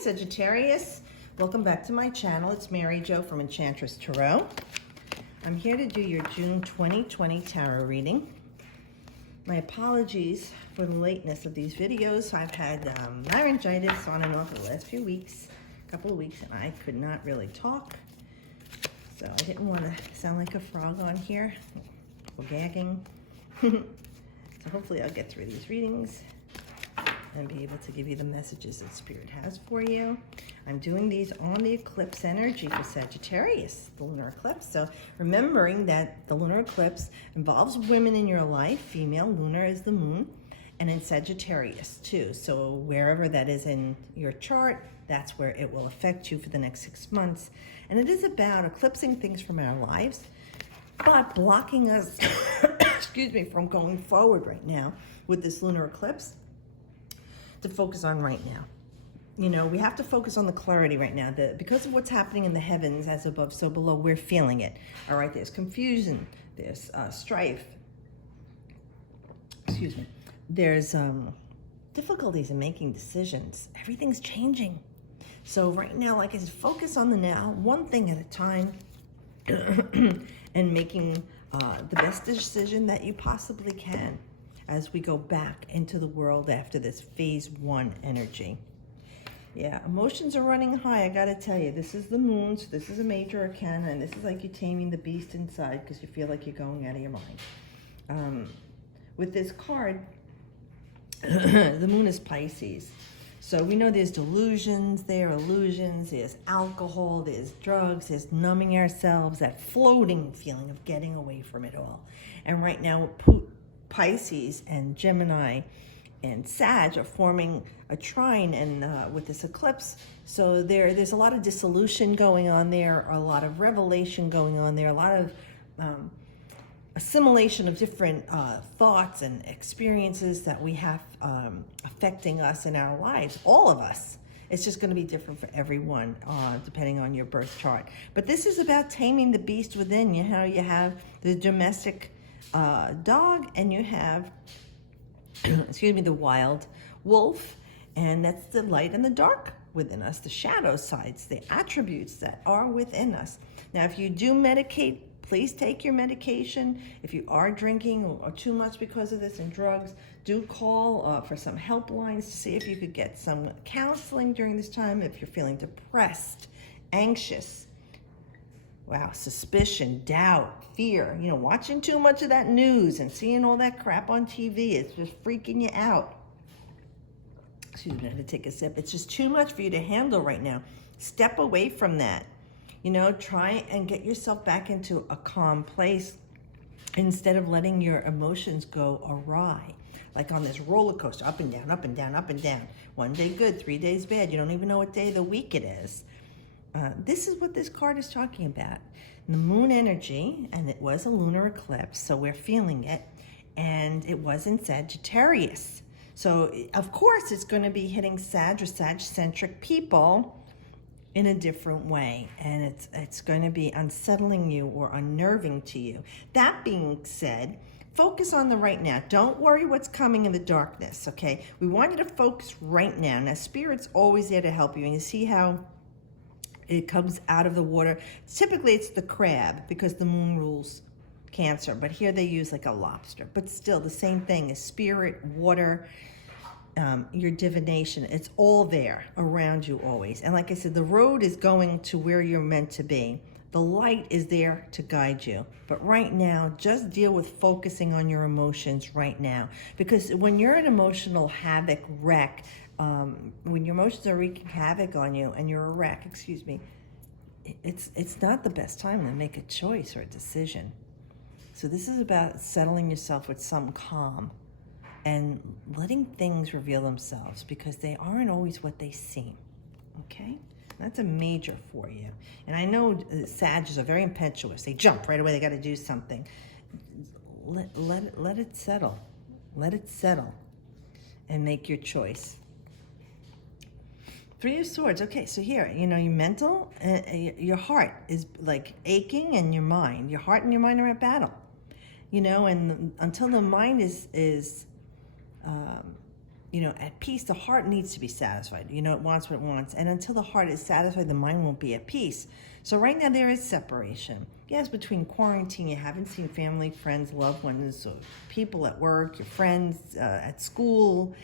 Sagittarius. Welcome back to my channel. It's Mary Jo from Enchantress Tarot. I'm here to do your June 2020 tarot reading. My apologies for the lateness of these videos. I've had laryngitis on and off the last few weeks, couple of weeks, and I could not really talk. So I didn't want to sound like a frog on here or gagging. So hopefully I'll get through these readings and be able to give you the messages that Spirit has for you. I'm doing these on the eclipse energy for Sagittarius, the lunar eclipse. So remembering that the lunar eclipse involves women in your life. Female, lunar is the moon, and in Sagittarius too. So wherever that is in your chart, that's where it will affect you for the next 6 months. And it is about eclipsing things from our lives, but blocking us, excuse me, from going forward right now with this lunar eclipse to focus on right now. You know, we have to focus on the clarity right now. Because of what's happening in the heavens, as above, so below, we're feeling it. All right, there's confusion, there's strife, excuse me. There's difficulties in making decisions. Everything's changing. So right now, like I said, focus on the now, one thing at a time, and making the best decision that you possibly can as we go back into the world after this phase 1 energy. Yeah, emotions are running high. I gotta tell you, this is the moon, so this is a major arcana, and this is like you taming the beast inside because you feel like you're going out of your mind. With this card, the moon is Pisces. So we know there's delusions, there are illusions, there's alcohol, there's drugs, there's numbing ourselves, that floating feeling of getting away from it all. And right now, Pisces and Gemini and Sag are forming a trine and with this eclipse. So there's a lot of dissolution going on there, a lot of revelation going on there, a lot of assimilation of different thoughts and experiences that we have affecting us in our lives, all of us. It's just going to be different for everyone, depending on your birth chart. But this is about taming the beast within you. How you have the domestic dog, and you have, excuse me, the wild wolf, and that's the light and the dark within us, the shadow sides, the attributes that are within us. Now, if you do medicate, please take your medication. If you are drinking or too much because of this and drugs, do call for some helplines to see if you could get some counseling during this time. If you're feeling depressed, anxious, wow, suspicion, doubt, fear, you know, watching too much of that news and seeing all that crap on TV, it's just freaking you out. Excuse me, I had to take a sip. It's just too much for you to handle right now. Step away from that. You know, try and get yourself back into a calm place instead of letting your emotions go awry. Like on this roller coaster, up and down, up and down, up and down. 1 day good, 3 days bad. You don't even know what day of the week it is. This is what this card is talking about. The moon energy, and it was a lunar eclipse, so we're feeling it, and it was in Sagittarius. So, of course, it's going to be hitting Sag or Sag-centric people in a different way, and it's going to be unsettling you or unnerving to you. That being said, focus on the right now. Don't worry what's coming in the darkness, okay? We want you to focus right now. Now, Spirit's always there to help you, and you see how it comes out of the water. Typically, it's the crab because the moon rules Cancer, but here they use like a lobster. But still, the same thing is spirit, water, your divination. It's all there around you always. And like I said, the road is going to where you're meant to be. The light is there to guide you. But right now, just deal with focusing on your emotions right now. Because when you're an emotional havoc wreck, when your emotions are wreaking havoc on you and you're a wreck, excuse me, it's not the best time to make a choice or a decision. So this is about settling yourself with some calm and letting things reveal themselves because they aren't always what they seem, okay? That's a major for you. And I know Sagittarius are very impetuous. They jump right away. They got to do something. Let it settle. Let it settle and make your choice. 3 of Swords. Okay, so here, you know, your mental, your heart is like aching, and your mind. Your heart and your mind are at battle. You know, and until the mind is at peace. The heart needs to be satisfied. It wants what it wants. And until the heart is satisfied, the mind won't be at peace. So right now there is separation. Yes, between quarantine, you haven't seen family, friends, loved ones, people at work, your friends at school.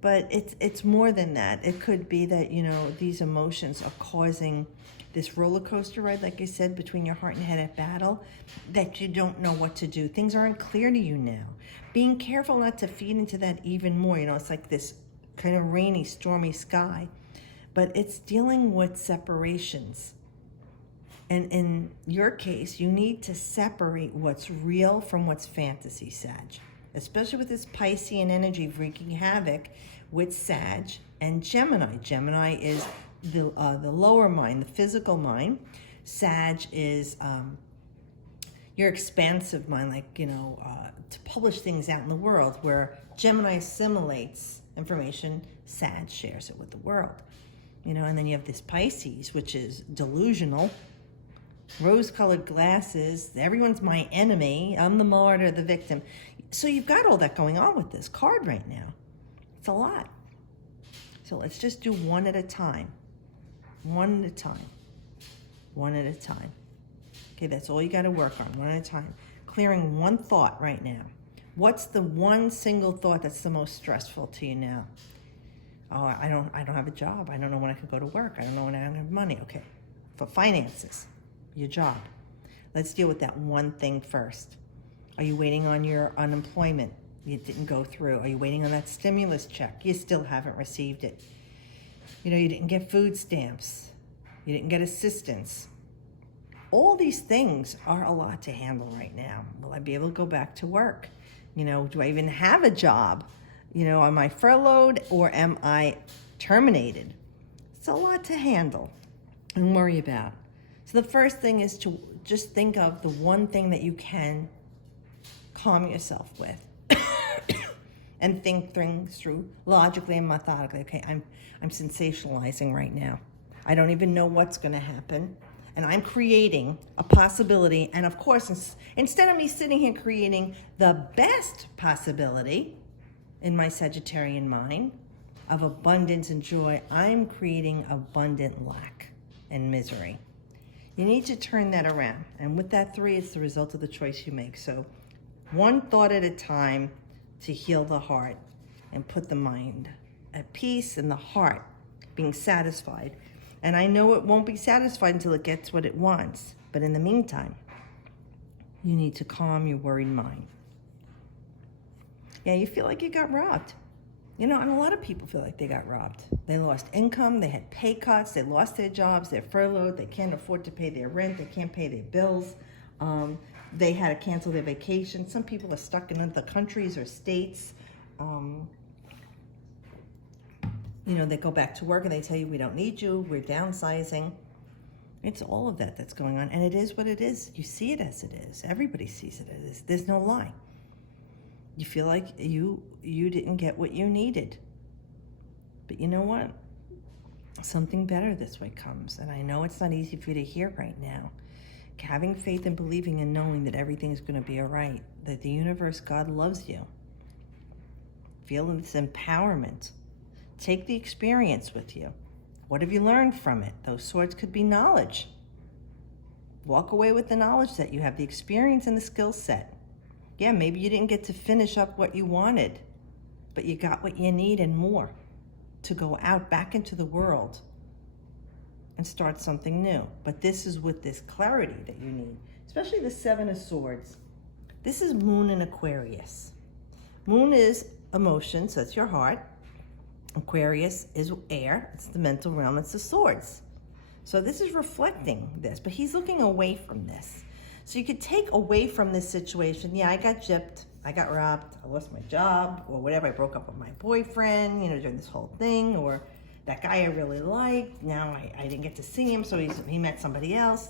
But it's more than that. It could be that, these emotions are causing this roller coaster ride, like I said, between your heart and head at battle, that you don't know what to do. Things aren't clear to you now. Being careful not to feed into that even more. It's like this kind of rainy, stormy sky. But it's dealing with separations. And in your case, you need to separate what's real from what's fantasy, Sag. Especially with this Piscean energy wreaking havoc with Sag and Gemini. Gemini is the lower mind, the physical mind. Sag is your expansive mind, like, to publish things out in the world, where Gemini assimilates information, Sag shares it with the world. And then you have this Pisces, which is delusional, rose-colored glasses, everyone's my enemy, I'm the martyr, the victim. So you've got all that going on with this card right now. It's a lot. So let's just do one at a time. One at a time. One at a time. Okay, that's all you got to work on, one at a time. Clearing one thought right now. What's the one single thought that's the most stressful to you now? Oh, I don't have a job. I don't know when I could go to work. I don't know when I don't have money. Okay, for finances, your job. Let's deal with that one thing first. Are you waiting on your unemployment? You didn't go through. Are you waiting on that stimulus check? You still haven't received it. You didn't get food stamps. You didn't get assistance. All these things are a lot to handle right now. Will I be able to go back to work? Do I even have a job? Am I furloughed or am I terminated? It's a lot to handle and worry about. So the first thing is to just think of the one thing that you can calm yourself with and think things through logically and methodically. Okay, I'm sensationalizing right now. I don't even know what's going to happen. And I'm creating a possibility. And of course, instead of me sitting here creating the best possibility in my Sagittarian mind of abundance and joy, I'm creating abundant lack and misery. You need to turn that around. And with that 3, it's the result of the choice you make. So one thought at a time to heal the heart and put the mind at peace and the heart being satisfied. And I know it won't be satisfied until it gets what it wants. But in the meantime, you need to calm your worried mind. Yeah, you feel like you got robbed. And a lot of people feel like they got robbed. They lost income, they had pay cuts, they lost their jobs, they're furloughed, they can't afford to pay their rent, they can't pay their bills. They had to cancel their vacation. Some people are stuck in other countries or states. They go back to work and they tell you, we don't need you, we're downsizing. It's all of that that's going on. And it is what it is. You see it as it is. Everybody sees it as it is. There's no lie. You feel like you didn't get what you needed. But you know what? Something better this way comes. And I know it's not easy for you to hear right now. Having faith and believing and knowing that everything's going to be all right. That the universe, God loves you. Feeling this empowerment. Take the experience with you. What have you learned from it? Those swords could be knowledge. Walk away with the knowledge that you have the experience and the skill set. Yeah, maybe you didn't get to finish up what you wanted, but you got what you need and more to go out back into the world and start something new. But this is with this clarity that you need, especially the 7 of Swords. This is Moon in Aquarius. Moon is emotions, that's your heart. Aquarius is air, it's the mental realm, it's the swords. So this is reflecting this, but he's looking away from this. So you could take away from this situation, yeah, I got gypped, I got robbed, I lost my job, or whatever, I broke up with my boyfriend, during this whole thing, or that guy I really liked, now I didn't get to see him, so he met somebody else.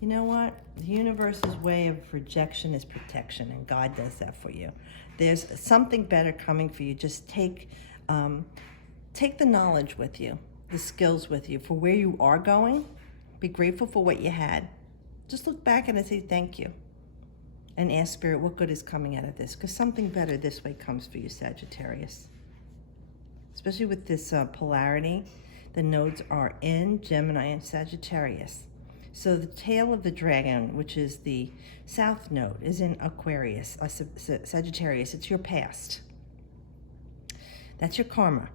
You know what? The universe's way of rejection is protection, and God does that for you. There's something better coming for you. Just take the knowledge with you, the skills with you for where you are going. Be grateful for what you had. Just look back and say thank you. And ask Spirit what good is coming out of this, because something better this way comes for you, Sagittarius. especially with this polarity. The nodes are in Gemini and Sagittarius. So the tail of the dragon, which is the south node, is in Aquarius, Sagittarius. It's your past. That's your karma.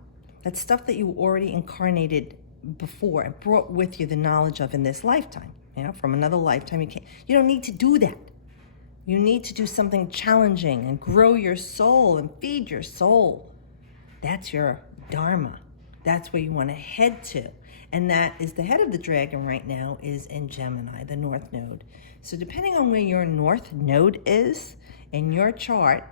That's stuff that you already incarnated before and brought with you the knowledge of in this lifetime. You know, from another lifetime, you don't need to do that. You need to do something challenging and grow your soul and feed your soul. That's your dharma. That's where you want to head to. And that is the head of the dragon right now is in Gemini, the north node. So depending on where your north node is in your chart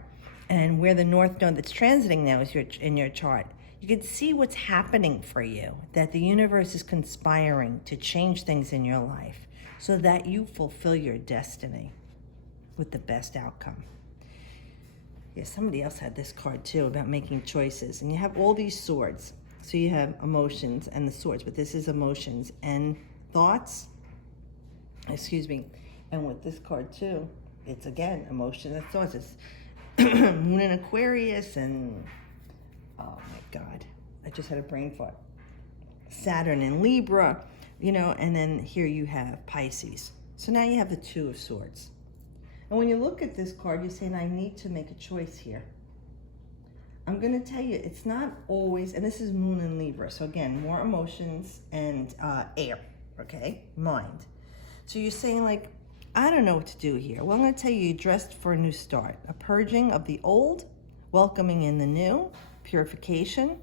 and where the north node that's transiting now is in your chart, you can see what's happening for you, that the universe is conspiring to change things in your life so that you fulfill your destiny with the best outcome. Yeah, somebody else had this card too about making choices. And you have all these swords. So you have emotions and the swords, but this is emotions and thoughts. Excuse me. And with this card too, it's again emotion and thoughts. It's Moon in Aquarius and, oh my God, I just had a brain fart. Saturn in Libra, you know, and then here you have Pisces. So now you have the Two of Swords. And when you look at this card, you're saying, I need to make a choice here. I'm going to tell you, it's not always, and this is Moon in Libra. So again, more emotions and air, okay? Mind. So you're saying like, I don't know what to do here. Well, I'm going to tell you, you're dressed for a new start. A purging of the old, welcoming in the new, purification.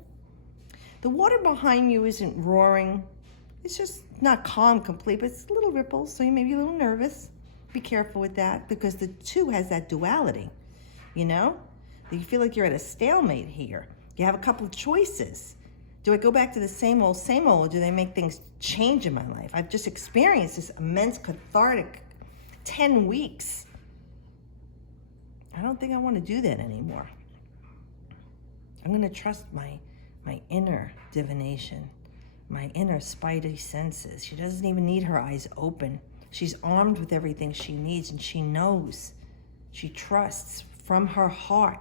The water behind you isn't roaring. It's just not calm complete, but it's little ripples. So you may be a little nervous. Be careful with that because the two has that duality, you know? You feel like you're at a stalemate here. You have a couple of choices. Do I go back to the same old, or do they make things change in my life? I've just experienced this immense cathartic 10 weeks. I don't think I want to do that anymore. I'm going to trust my inner divination, my inner spidey senses. She doesn't even need her eyes open. She's armed with everything she needs, and she knows. She trusts from her heart.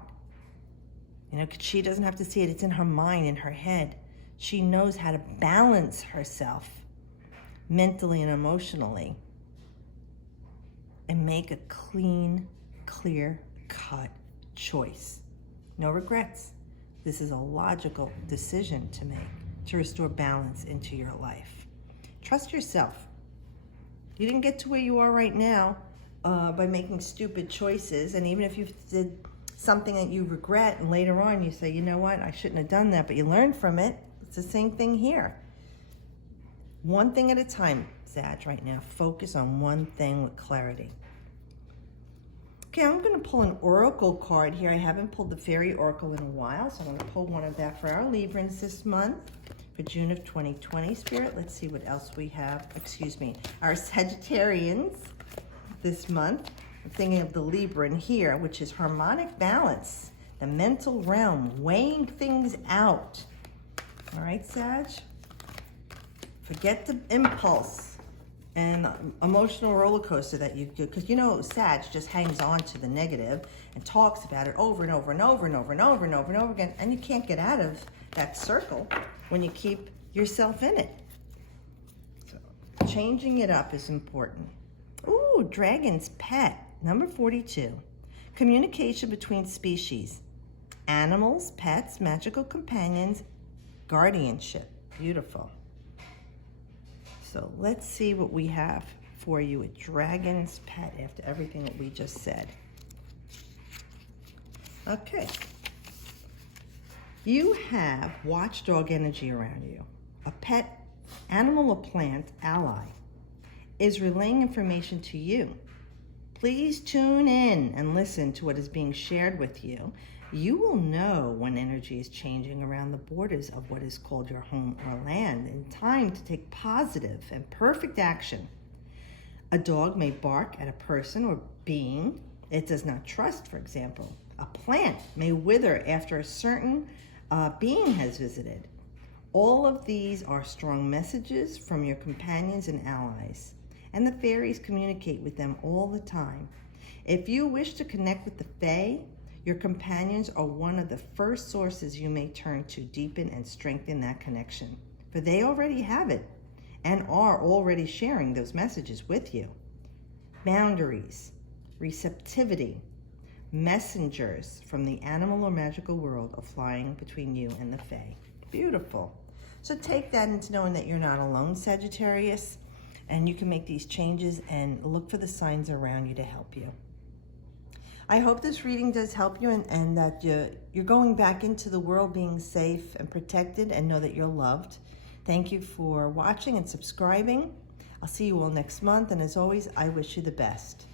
You know, she doesn't have to see it. It's in her mind, in her head. She knows how to balance herself mentally and emotionally and make a clean, clear-cut choice. No regrets. This is a logical decision to make to restore balance into your life. Trust yourself. You didn't get to where you are right now by making stupid choices. And even if you did something that you regret and later on you say, you know what, I shouldn't have done that, but you learn from it. It's the same thing here. One thing at a time, Sag, right now. Focus on one thing with clarity. Okay, I'm going to pull an oracle card here. I haven't pulled the fairy oracle in a while, so I'm going to pull one of that for our Librans this month for June of 2020. Spirit, let's see what else we have. Excuse me, our Sagittarians this month. I'm thinking of the Libran here, which is harmonic balance, the mental realm, weighing things out. All right, Sag? Forget the impulse and emotional roller coaster that you do, because you know Sag just hangs on to the negative and talks about it over and over and over and over and over and over and over again, and you can't get out of that circle when you keep yourself in it. So changing it up is important. Ooh, dragon's pet, number 42. Communication between species, animals, pets, magical companions, guardianship. Beautiful. So let's see what we have for you with dragon's pet after everything that we just said. Okay. You have watchdog energy around you. A pet, animal or plant ally is relaying information to you. Please tune in and listen to what is being shared with you. You will know when energy is changing around the borders of what is called your home or land in time to take positive and perfect action. A dog may bark at a person or being it does not trust, for example. A plant may wither after a certain being has visited. All of these are strong messages from your companions and allies, and the fairies communicate with them all the time. If you wish to connect with the Fae, Your companions are one of the first sources you may turn to deepen and strengthen that connection, for they already have it and are already sharing those messages with you. Boundaries, receptivity, messengers from the animal or magical world are flying between you and the Fae. Beautiful. So take that into knowing that you're not alone, Sagittarius, and you can make these changes and look for the signs around you to help you. I hope this reading does help you and that you're going back into the world being safe and protected, and know that you're loved. Thank you for watching and subscribing. I'll see you all next month, and as always, I wish you the best.